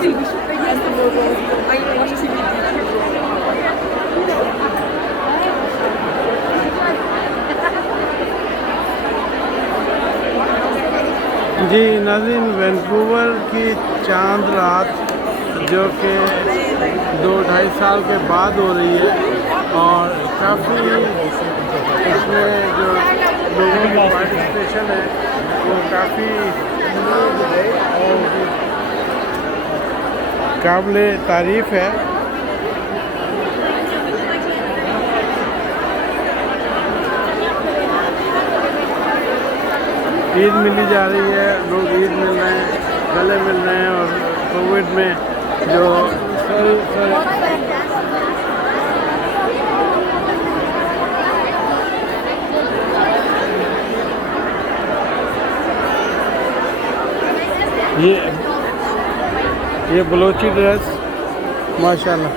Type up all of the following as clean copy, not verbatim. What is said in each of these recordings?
जी नाज़रीन, वैंकूवर की चांद रात जो कि 2-2.5 साल के बाद हो रही है और काफ़ी इसमें जो लोगों का पार्टिसिपेशन है वो काफ़ी काबिले तारीफ़ है। ईद मिली जा रही है, लोग ईद मिल रहे हैं, गले मिल रहे हैं और कोविड में जो ये बलोची ड्रेस माशाल्लाह।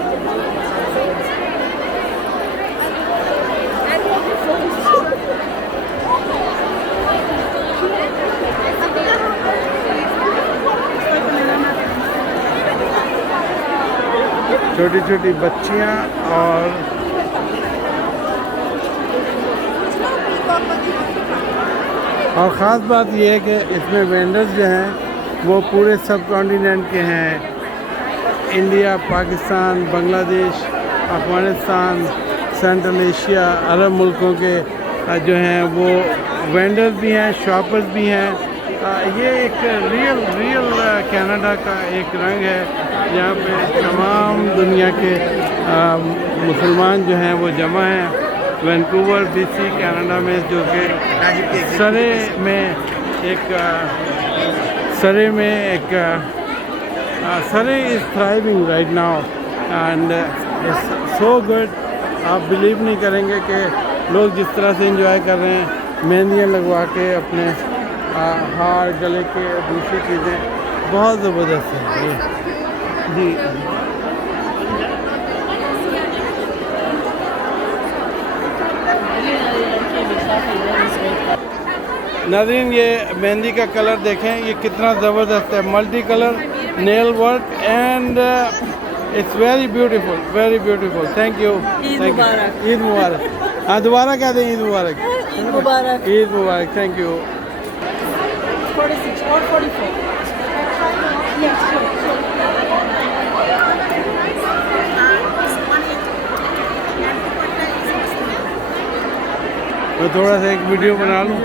छोटी छोटी बच्चियां और ख़ास बात यह है कि इसमें वेंडर्स जो हैं वो पूरे सब कॉन्टिनेंट के हैं। India, Pakistan, Bangladesh, Afghanistan, central Asia, अरब मुल्कों के जो हैं वो वेंडर्स भी हैं, शॉपर्स भी हैं। ये एक रियल कनाडा का एक रंग है जहाँ पे तमाम दुनिया के मुसलमान जो हैं वो जमा हैं। वैंकूवर बीसी कनाडा में जो कि सरे में एक Surrey is thriving right now and it's so good। आप बिलीव नहीं करेंगे कि लोग जिस तरह से एंजॉय कर रहे हैं, मेहंदियाँ लगवा के अपने हार, गले के, दूसरी चीज़ें बहुत ज़बरदस्त है जी। नाज़रीन, ये मेहंदी का कलर देखें, ये कितना ज़बरदस्त है, multi colour nail work and it's very beautiful. Thank you. Eid मुबारक। हाँ, दोबारा क्या दें? ईद मुबारक। ईद मुबारक। Thank you. 46 or 44? Yes, sure. तो थोड़ा सा एक वीडियो बना लूँ।